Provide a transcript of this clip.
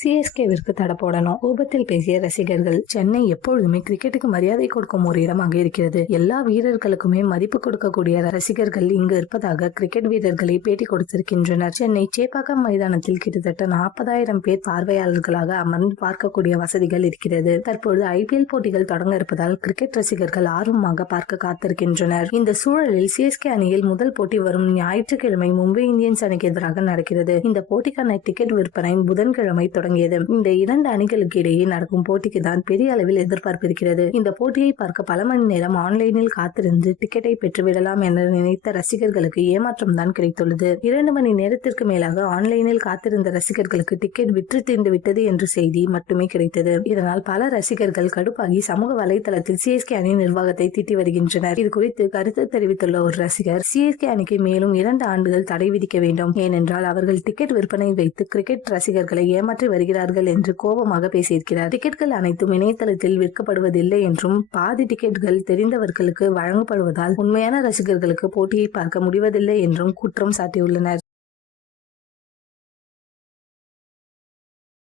சிஎஸ்கேவிற்கு தடை போடணும். கோபத்தில் பேசிய ரசிகர்கள். சென்னை எப்பொழுதுமே கிரிக்கெட்டுக்கு மரியாதை கொடுக்கும் ஒரு இடமாக இருக்கிறது. எல்லா வீரர்களுக்குமே மதிப்பு கொடுக்கக்கூடிய ரசிகர்கள் இங்கு இருப்பதாக கிரிக்கெட் வீரர்களை பேட்டி கொடுத்திருக்கின்றனர். சென்னை சேப்பாக்கம் மைதானத்தில் கிட்டத்தட்ட 40,000 பேர் பார்வையாளர்களாக அமர்ந்து பார்க்கக்கூடிய வசதிகள் இருக்கிறது. தற்போது IPL போட்டிகள் தொடங்க இருப்பதால் கிரிக்கெட் ரசிகர்கள் ஆர்வமாக பார்க்க காத்திருக்கின்றனர். இந்த சூழலில் சிஎஸ்கே அணியில் முதல் போட்டி வரும் ஞாயிற்றுக்கிழமை மும்பை இந்தியன்ஸ் அணிக்கு எதிராக நடக்கிறது. இந்த போட்டிக்கான டிக்கெட் விற்பனை புதன்கிழமை தொடங்கியது. இந்த இரண்டு அணிகளுக்கு இடையே நடக்கும் போட்டிக்கு தான் பெரிய அளவில் எதிர்பார்ப்பு இருக்கிறது. இந்த போட்டியை பார்க்க பல மணி நேரம் ஆன்லைனில் காத்திருந்து டிக்கெட்டை பெற்றுவிடலாம் என நினைத்த ரசிகர்களுக்கு ஏமாற்றம் தான் கிடைத்துள்ளது. 2 மணி நேரத்திற்கு மேலாக ஆன்லைனில் காத்திருந்த ரசிகர்களுக்கு டிக்கெட் விற்று தீர்ந்து விட்டது என்ற செய்தி மட்டுமே கிடைத்தது. இதனால் பல ரசிகர்கள் கடுப்பாகி சமூக வலைதளத்தில் சிஎஸ்கே அணி நிர்வாகத்தை திட்டி வருகின்றனர். இது குறித்து கருத்து தெரிவித்துள்ள ஒரு ரசிகர், சிஎஸ்கே அணிக்கு மேலும் 2 ஆண்டுகள் தடை விதிக்க வேண்டும். ஏனென்றால் அவர்கள் டிக்கெட் விற்பனை வைத்து கிரிக்கெட் ரசிகர்களை ஏமாற்றி வருகிறார்கள் என்று கோபமாக பேசியிருக்கிறார். டிக்கெட்கள் அனைத்தும் இணையதளத்தில் விற்கப்படுவதில்லை என்றும் பாதி டிக்கெட்கள் தெரிந்தவர்களுக்கு வழங்கப்படுவதால் உண்மையான ரசிகர்களுக்கு போட்டியை பார்க்க முடிவதில்லை என்றும் குற்றம் சாட்டியுள்ளனர்.